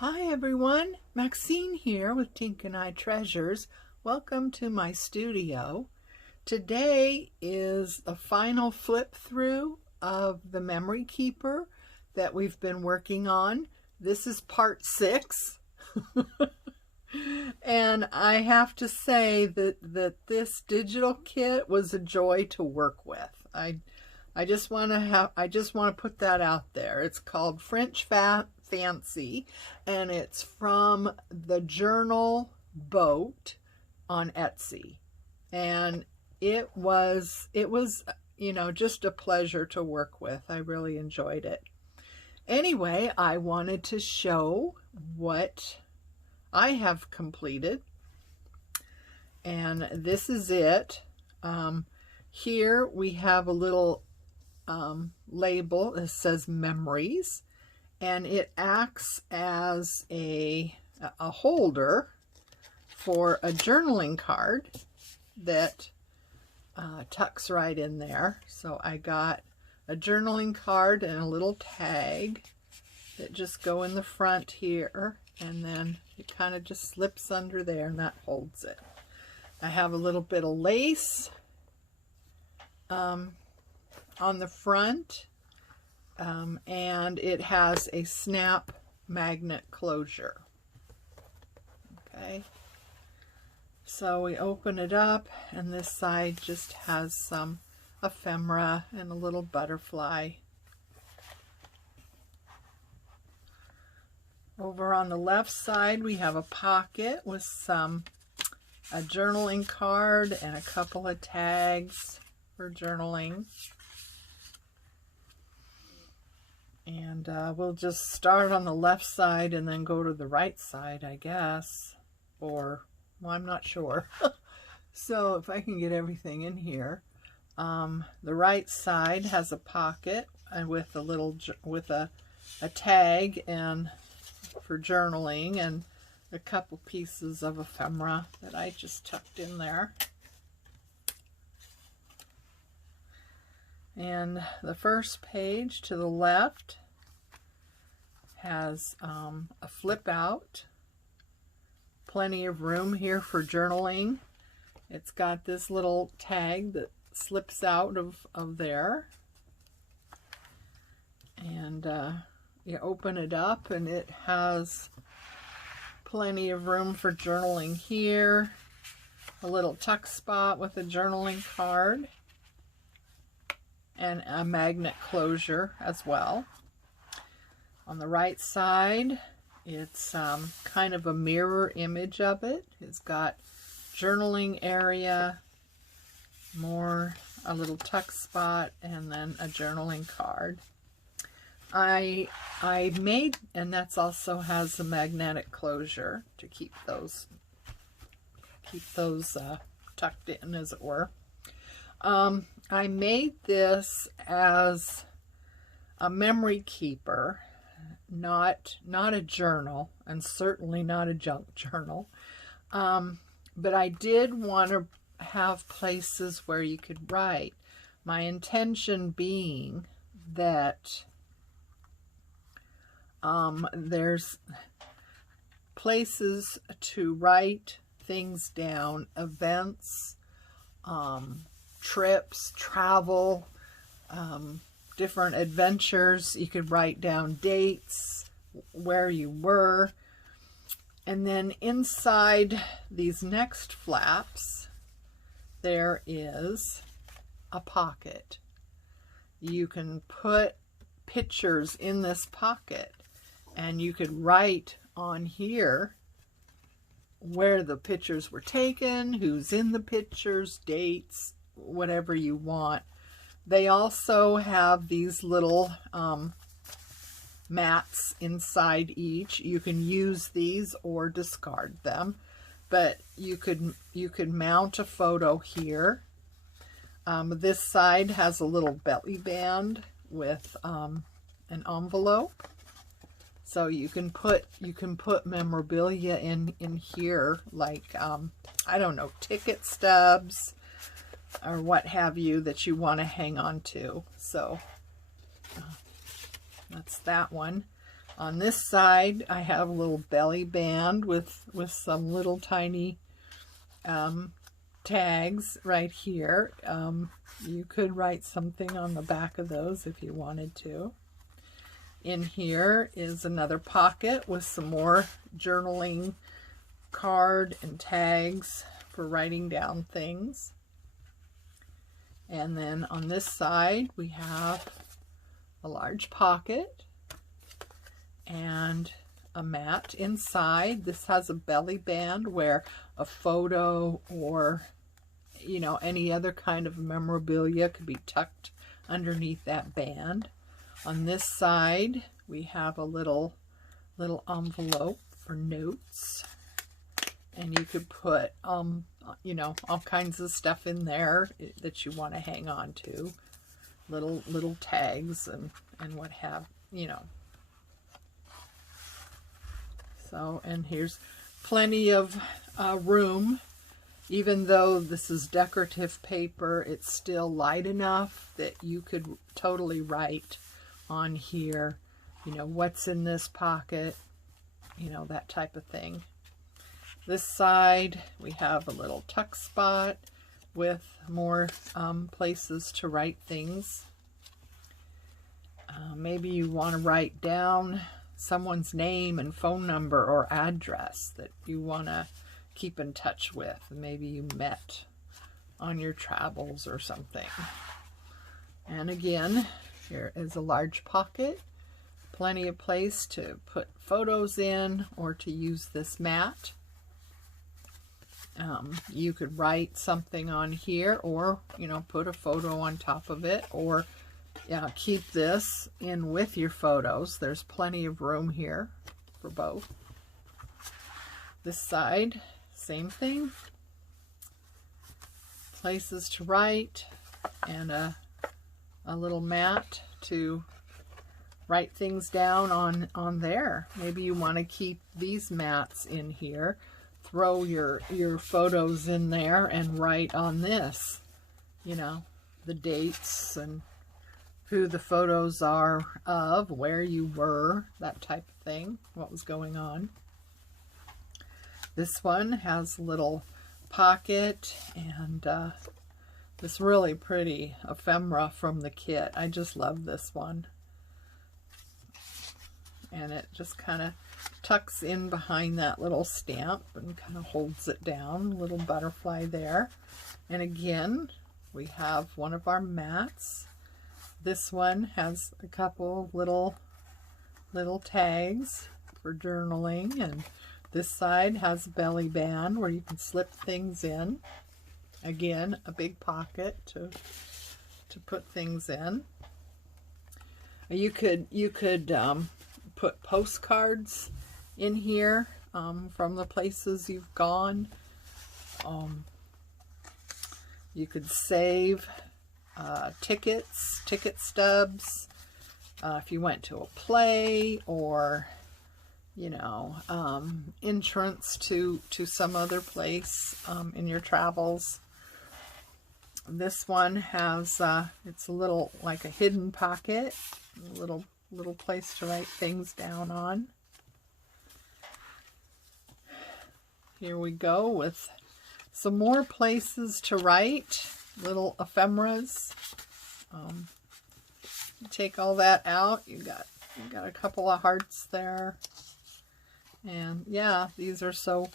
Hi everyone, Maxine here with Tink and I Treasures. Welcome to my studio. Today is the final flip through of the memory keeper that we've been working on. This is part 6. And I have to say that this digital kit was a joy to work with. I just want to put that out there. It's called French Fancy, and it's from the journal Boat on Etsy, and it was just a pleasure to work with. I really enjoyed it. Anyway, I wanted to show what I have completed, and this is it. Here we have a little label that says memories, and it acts as a holder for a journaling card that tucks right in there. So I got a journaling card and a little tag that just go in the front here, and then it kind of just slips under there and that holds it. I have a little bit of lace on the front. And it has a snap magnet closure. Okay, so we open it up, and this side just has some ephemera and a little butterfly. Over on the left side we have a pocket with a journaling card and a couple of tags for journaling. And we'll just start on the left side and then go to the right side, I guess. Or, well, I'm not sure. So if I can get everything in here. The right side has a pocket and with a tag and for journaling, and a couple pieces of ephemera that I just tucked in there. And the first page to the left has a flip out. Plenty of room here for journaling. It's got this little tag that slips out of there. And you open it up and it has plenty of room for journaling here. A little tuck spot with a journaling card. And a magnet closure as well. On the right side, it's kind of a mirror image of it. It's got journaling area, a little tuck spot, and then a journaling card. I made, and that's also has a magnetic closure to keep those tucked in, as it were. I made this as a memory keeper, not a journal, and certainly not a junk journal. But I did want to have places where you could write. My intention being that there's places to write things down, events, trips, travel, different adventures. You could write down dates, where you were. And then inside these next flaps, there is a pocket. You can put pictures in this pocket, and you could write on here where the pictures were taken, who's in the pictures, dates, whatever you want. They also have these little mats inside each. You can use these or discard them, but you could mount a photo here. This side has a little belly band with an envelope, so you can put memorabilia in here, like I don't know, ticket stubs or what have you that you want to hang on to. So that's that one. On this side, I have a little belly band with some little tiny tags right here. You could write something on the back of those if you wanted to. In here is another pocket with some more journaling card and tags for writing down things. And then on this side we have a large pocket and a mat inside. This has a belly band where a photo or, you know, any other kind of memorabilia could be tucked underneath that band. On this side we have a little envelope for notes, and you could put you know, all kinds of stuff in there that you want to hang on to, little tags and what have, you know. So, and here's plenty of room. Even though this is decorative paper, it's still light enough that you could totally write on here, you know, what's in this pocket, you know, that type of thing. This side, we have a little tuck spot with more places to write things. Maybe you want to write down someone's name and phone number or address that you want to keep in touch with. Maybe you met on your travels or something. And again, here is a large pocket. Plenty of place to put photos in or to use this mat. You could write something on here, or, you know, put a photo on top of it, or keep this in with your photos. There's plenty of room here for both. This side, same thing. Places to write, and a little mat to write things down on there. Maybe you want to keep these mats in here. Throw your photos in there and write on this, you know, the dates and who the photos are of, where you were, that type of thing, what was going on. This one has a little pocket and this really pretty ephemera from the kit. I just love this one. And it just kind of tucks in behind that little stamp and kind of holds it down. Little butterfly there. And again, we have one of our mats. This one has a couple little tags for journaling, and this side has a belly band where you can slip things in. Again, a big pocket to put things in. You could put postcards in here from the places you've gone. You could save ticket stubs if you went to a play, or, you know, entrance to some other place in your travels. This one has it's a little like a hidden pocket, a little place to write things down on. Here we go with some more places to write, little ephemeras. Take all that out. You got a couple of hearts there, and yeah, these are so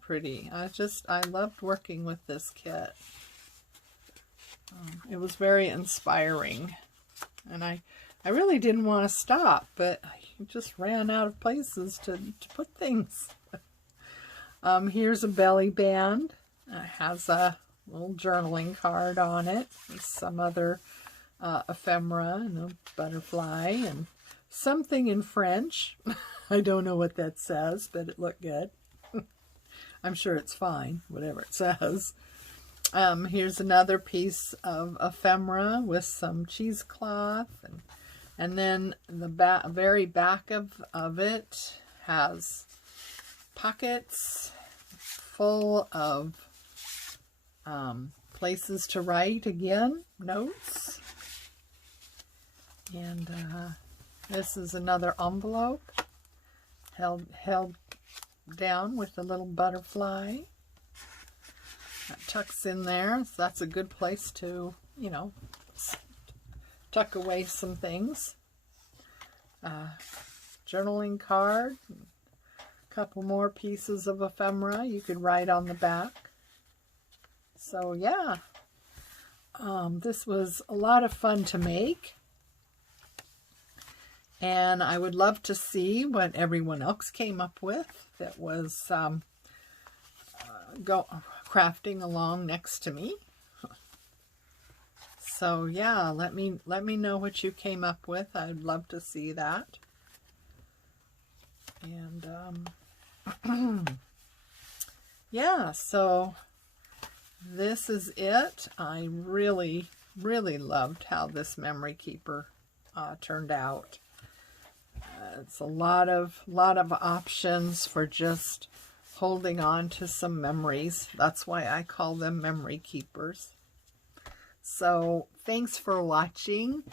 pretty. I loved working with this kit. It was very inspiring, and I really didn't want to stop, but I just ran out of places to put things. Here's a belly band. It has a little journaling card on it with some other ephemera and a butterfly and something in French. I don't know what that says, but it looked good. I'm sure it's fine, whatever it says. Here's another piece of ephemera with some cheesecloth, and then the very back of it has pockets full of places to write, again, notes. And This is another envelope held down with a little butterfly. That tucks in there, so that's a good place to, you know, tuck away some things. Journaling card, a couple more pieces of ephemera you could write on the back. So yeah, this was a lot of fun to make. And I would love to see what everyone else came up with that was crafting along next to me. So yeah, let me know what you came up with. I'd love to see that. And yeah, so this is it. I really loved how this memory keeper turned out. It's a lot of options for just holding on to some memories. That's why I call them memory keepers. So thanks for watching.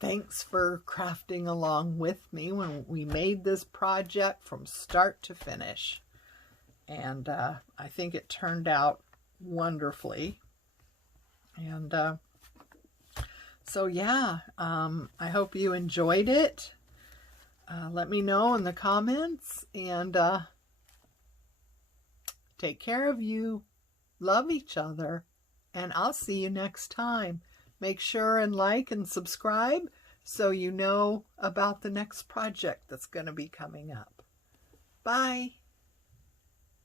Thanks for crafting along with me when we made this project from start to finish. And I think it turned out wonderfully. And so yeah, I hope you enjoyed it. Let me know in the comments, and take care of you. Love each other, and I'll see you next time. Make sure and like and subscribe so you know about the next project that's going to be coming up. Bye.